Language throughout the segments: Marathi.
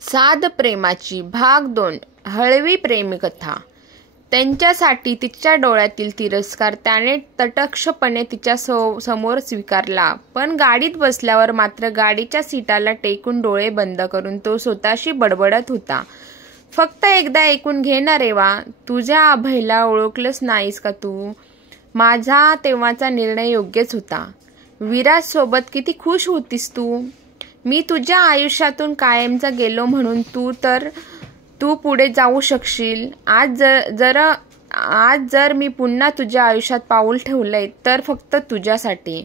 साध प्रेमाची भाग 2 हळवी प्रेमकथा। त्यांच्यासाठी तिच्या डोळ्यातील तिरस्कार त्याने तटस्थपणे तिच्या समोर स्वीकारला, पण गाडीत बसल्यावर मात्र गाडीच्या सीटाला टेकून डोळे बंद करून तो स्वतःशी बडबडत होता, फक्त एकदा ऐकून घे ना रेवा, तुझ्या अभयला ओळखलंच नाहीस का तू? माझा तेव्हाचा निर्णय योग्यच होता। विराज सोबत किती खुश होतीस तू। मी तुझ्या आयुष्यातून कायमचा गेलो म्हणून तू पुढे जाऊ शकशील। आज जर मी पुन्हा तुझ्या आयुष्यात पाऊल ठेवलंय तर फक्त तुझ्यासाठी।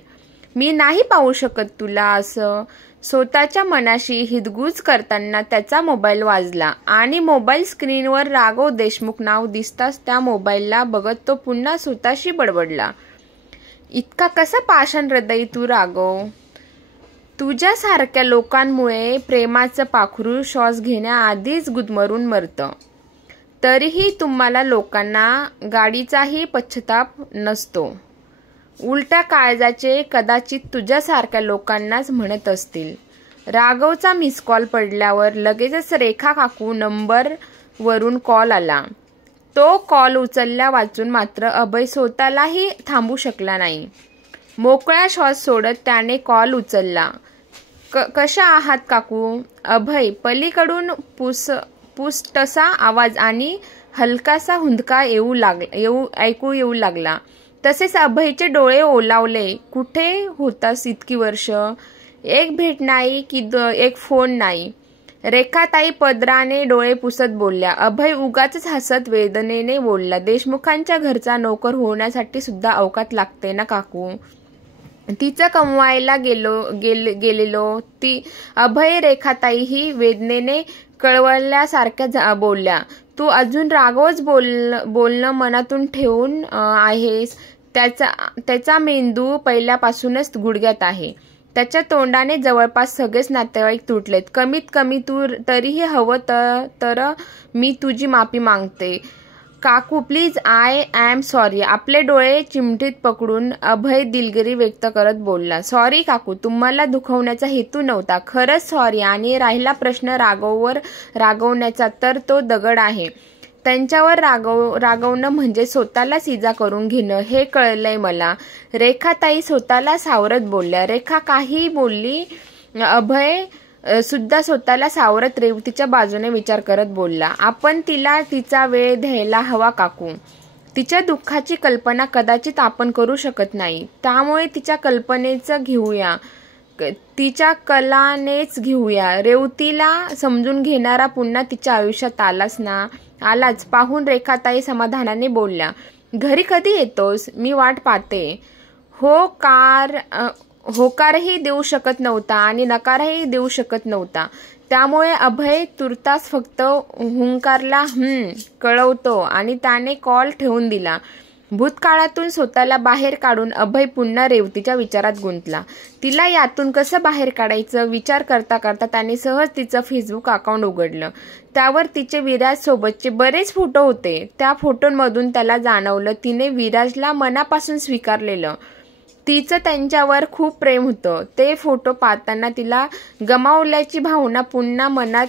मी नाही पाहू शकत तुला असं। स्वतःच्या मनाशी हितगुज करताना त्याचा मोबाईल वाजला आणि मोबाईल स्क्रीनवर राघव देशमुख नाव दिसताच त्या मोबाईलला बघत तो पुन्हा स्वतःशी बडबडला, इतका कसा पाषाण हृदय तू राघव। तुझ्यासारख्या लोकांमुळे प्रेमाचं पाखरू श्वास घेण्याआधीच गुदमरून मरतं। तरीही तुम्हाला लोकांना गाडीचाही पश्चाताप नसतो। उलट्या काळजाचे कदाचित तुझ्यासारख्या लोकांनाच म्हणत असतील। राघवचा मिस कॉल पडल्यावर लगेचच रेखा काकू नंबरवरून कॉल आला। तो कॉल उचलल्या वाचून मात्र अभय स्वतःलाही थांबू शकला नाही। मोकळा श्वास सोडत त्याने कॉल उचलला। कशा आहात काकू? अभय पलीकडून पुसटसा आवाज आणि हलकासा हुंदका ऐकू येऊ लागला। तसेच अभयचे डोळे ओलावले। कुठे होतास इतकी वर्ष? एक भेट नाही की एक फोन नाही। रेखाताई पदराने डोळे पुसत बोलल्या। अभय उगाच हसत वेदनेने बोलला, देशमुखांच्या घरचा नोकर होण्यासाठी सुद्धा अवकात लागते ना काकू। तिचं कमवायला गेलेलो ती अभय रेखाताई ही वेदनेने कळवल्यासारख्या बोलल्या। तू अजून राघवच बोलणं मनातून ठेवून आहेस। त्याचा मेंदू पहिल्यापासूनच गुडघ्यात आहे। त्याच्या तोंडाने जवळपास सगळेच नातेवाईक तुटलेत। कमीत कमी तरीही हवं तर मी तुझी माफी मागते काकू, प्लीज, आय एम सॉरी। आपले डोळे चिमटीत पकडून अभय दिलगिरी व्यक्त करत बोलला, सॉरी काकू, तुम्हाला दुखवण्याचा हेतू नव्हता, खरंच सॉरी। आणि राहिला प्रश्न राघववर रागवण्याचा, तर तो दगड आहे। त्यांच्यावर रागवणं म्हणजे स्वतःलाच इजा करून घेणं हे कळलंय मला। रेखाताई स्वतःला सावरत बोलल्या। रेखा काही बोलली। अभय सुद्धा स्वतःला सावरत रेवतीच्या बाजूने विचार करत बोलला, आपण तिला तिचा वेळ द्यायला हवा काकू। तिच्या दुःखाची कल्पना कदाचित आपण करू शकत नाही, त्यामुळे तिच्या कल्पनेच घेऊया, तिच्या कलानेच घेऊया। रेवतीला समजून घेणारा पुन्हा तिच्या आयुष्यात आलाच पाहून रेखाताई समाधानाने बोलल्या, घरी कधी येतोस? मी वाट पाहते। होकारही देऊ शकत नव्हता आणि नकारही देऊ शकत नव्हता, त्यामुळे अभय तुर्तास फक्त हुंकारला, कळवतो, आणि त्याने कॉल ठेवून दिला। भूतकाळातून स्वतःला बाहेर काढून अभय पुन्हा रेवतीच्या विचारात गुंतला। तिला यातून कसं बाहेर काढायचं विचार करता करता त्याने सहज तिचं फेसबुक अकाउंट उघडलं। त्यावर तिचे विराज सोबतचे बरेच फोटो होते। त्या फोटोंमधून त्याला जाणवलं तिने विराजला मनापासून स्वीकारलेलं। तिचं त्यांच्यावर खूप प्रेम होतं। ते फोटो पाहताना तिला गमावल्याची भावना पुन्हा मनात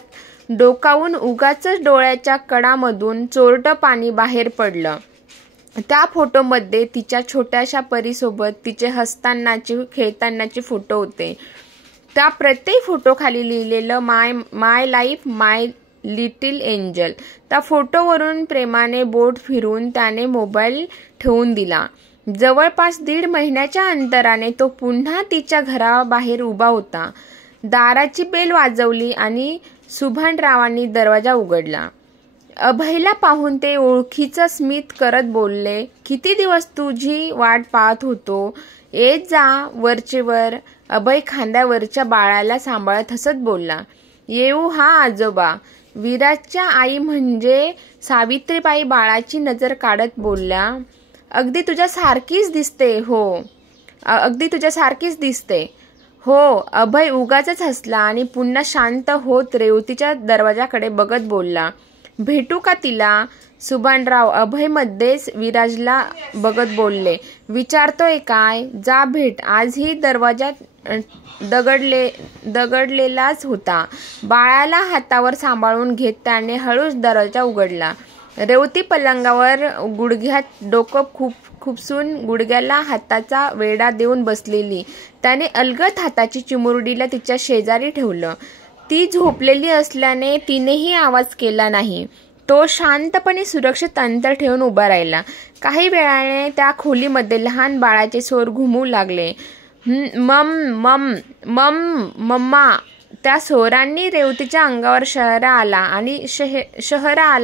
डोकावून उगाचच डोळ्याच्या कडामधून चोरटं पाणी बाहेर पडलं। त्या फोटोमध्ये तिच्या छोट्याशा परीसोबत तिचे हसतानाचे खेळतानाचे फोटो होते। त्या प्रत्येक फोटोखाली लिहिलेलं माय लाईफ माय लिटिल एंजल। त्या फोटोवरून प्रेमाने बोट फिरवून त्याने मोबाईल ठेवून दिला। जवळपास 1.5 महिन्याच्या अंतराने तो पुन्हा तिच्या घराबाहेर उभा होता। दाराची बेल वाजवली आणि सुभानरावांनी दरवाजा उघडला। अभयला पाहून ते ओळखीचं स्मित करत बोलले, किती दिवस तुझी वाट पाहत होतो, येत जा वरचेवर। अभय खांद्यावरच्या बाळाला सांभाळत हसत बोलला, येऊ हा आजोबा। विराजच्या आई म्हणजे सावित्रीबाई बाळाची नजर काढत बोलल्या, अगदी तुझ्यासारखीच दिसते हो, अगदी तुझ्यासारखीच दिसते हो। अभय उगाचच हसला आणि पुन्हा शांत होत रेवतीच्या दरवाजाकडे बघत बोलला, भेटू का तिला? सुभानराव अभय मध्येच विराजला बघत बोलले, विचारतोय काय? जा भेट। आजही दरवाजात दगडलेलाच होता. बाळाला हातावर सांभाळून घेत त्याने हळूच दरवाजा उघडला. रेवती पलंगावर गुडघ्यात डोकं खुपसून गुडघ्याला हाताचा वेढा देऊन बसलेली. त्याने अलगद हाताची चिमुरडीला तिच्या शेजारी ठेवलं. ती झोपलेली असल्याने तिनेही आवाज केला नाही. तो शांतपणे सुरक्षित अंतर ठेवून उभा राहिला. काही वेळाने त्या खोलीमध्ये लहान बाळाचे स्वर घुमू लागले. मम मम मम मम्मा. त्या स्वरांनी रेवतीच्या अंगावर शहरा आला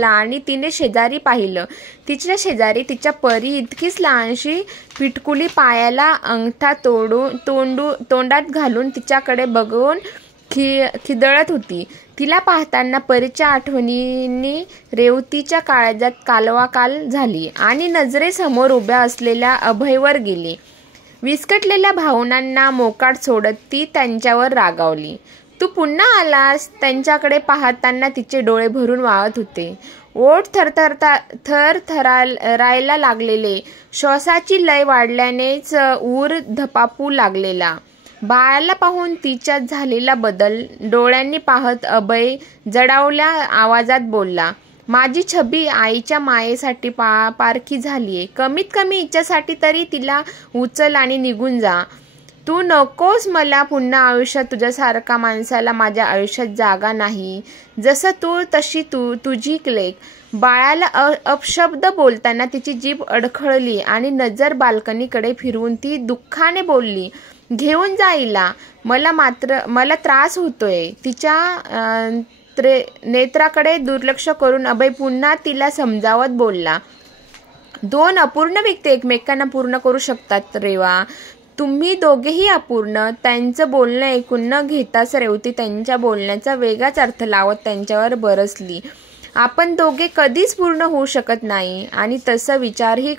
आणि तिने शेजारी पाहिलं. तिच्या शेजारी तिच्या परी इतकीच लहानशी पिटकुली पायाला अंगठा तोंडात घालून तिच्याकडे बघून खिदळत होती. तिला पाहताना परीच्या आठवणींनी रेवतीच्या काळजात कालवाकाल झाली आणि नजरेसमोर उभ्या असलेल्या अभयवर गेली. विस्कटलेल्या भावनांना मोकाट सोडत ती त्यांच्यावर रागावली. तू पुन्हा आलास. त्यांच्याकडे पाहताना तिचे डोळे भरून वाहत होते. ओठ थरथरायला लागलेले. श्वासाची लय वाढल्यानेच ऊर धपापू लागलेला. बाळाला पाहून तिच्यात झालेला बदल डोळ्यांनी पाहत अभय जडावल्या आवाजात बोलला. माझी छबी आईच्या मायेसाठी पारखी झालीये. कमीत कमी हिच्यासाठी तरी तिला उचल आणि निघून जा. तू नकोस मला पुन्हा आयुष्यात. तुझ्यासारखा माणसाला माझ्या आयुष्यात जागा नाही. जसं तू तशी तुझी लेक. बाळाला अपशब्द बोलताना तिची जीभ अडखळली आणि नजर बाल्कनीकडे फिरवून ती दुःखाने बोलली. घेऊन जाईला. मला त्रास होतोय. तिच्या नेत्राकडे दुर्लक्ष करून अभय पुन्हा तिला समजावत बोलला. दोन अपूर्ण व्यक्ती एकमेकांना पूर्ण करू शकतात रेवा. तुम्ही दोघेही अपूर्ण. त्यांचं बोलणं ऐकून न घेताच रेवती त्यांच्या बोलण्याचा वेगळाच अर्थ लावत त्यांच्यावर बरसली. आपण दोघे कधीच पूर्ण होऊ शकत नाही आणि तसं विचारही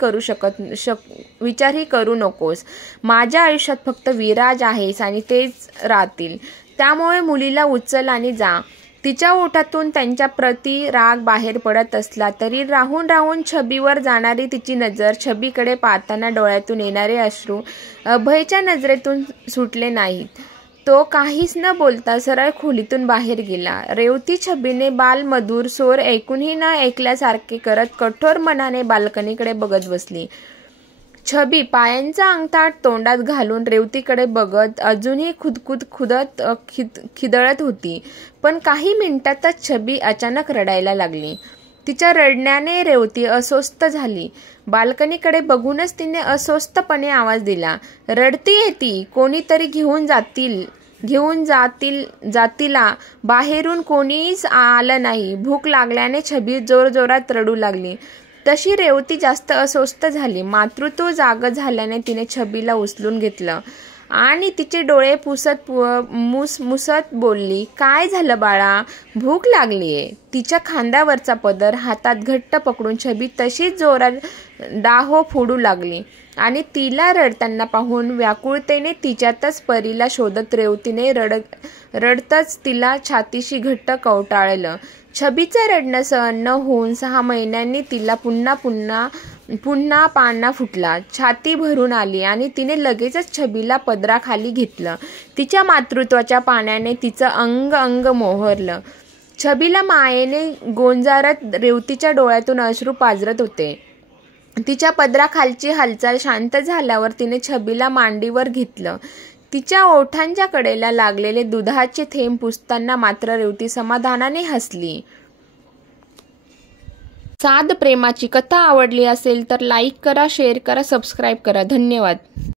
करू नकोस. माझ्या आयुष्यात फक्त विराज आहेस आणि तेच राहतील. त्यामुळे मुलीला उचल आणि जा. तिच्या ओठातून त्यांच्या प्रति राग बाहेर पडत असला तरी राहून राहून छबीवर जाणारी तिची नजर, छबीकडे पाहताना डोळ्यातून येणारे अश्रू अभयच्या नजरेतून सुटले नाहीत. तो काहीच न बोलता सरळ खोलीतून बाहेर गेला. रेवती छबीने बालमधुर स्वर ऐकूनही न ऐकल्यासारखे करत कठोर मनाने बाल्कनीकडे बघत बसली. छबी पायांचा अंगठा तोंडात घालून रेवतीकडे बघत अजूनही खिदळत होती. पण काही मिनिटातच छबी अचानक रडायला लागली. तिच्या रडण्याने रेवती अस्वस्थ झाली. बाल्कनीकडे बघूनच तिने अस्वस्थपणे आवाज दिला. रडतीये ती. कोणीतरी घेऊन जातीला. बाहेरून कोणीच आलं नाही. भूक लागल्याने छबी जोरजोरात रडू लागली. तशी रेवती जास्त अस्वस्थ झाली. मातृत्व जाग झाल्याने तिने छबीला उचलून घेतलं आणि तिचे डोळे मुसत बोलली. काय झालं बाळा? भूक लागलीये. तिच्या खांद्यावरचा पदर हातात घट्ट पकडून छबी तशीच जोरात डाहो फोडू लागली आणि तिला रडताना पाहून व्याकुळतेने तिच्यातच परीला शोधत रेवतीने रडतच तिला छातीशी घट्ट कवटाळलं. छबीचं रडणं सहन न होऊन 6 महिन्यांनी तिला पुन्हा पाळणा फुटला. छाती भरून आली आणि तिने लगेचच छबीला पदराखाली घेतलं. तिच्या मातृत्वाच्या पाण्याने तिचं अंग मोहरलं. छबीला मायेने गोंजारत रेवतीच्या डोळ्यातून अश्रू पाझरत होते. तिच्या पदराखालची हालचाल शांत झाल्यावर तिने छबीला मांडीवर घेतलं. तिच्या ओठांच्या कडेला लागलेले दुधाचे थेंब पुसताना मात्र रेवती समाधानाने हसली. साध प्रेमाची कथा आवडली असेल तर लाईक करा, शेअर करा, सबस्क्राईब करा. धन्यवाद.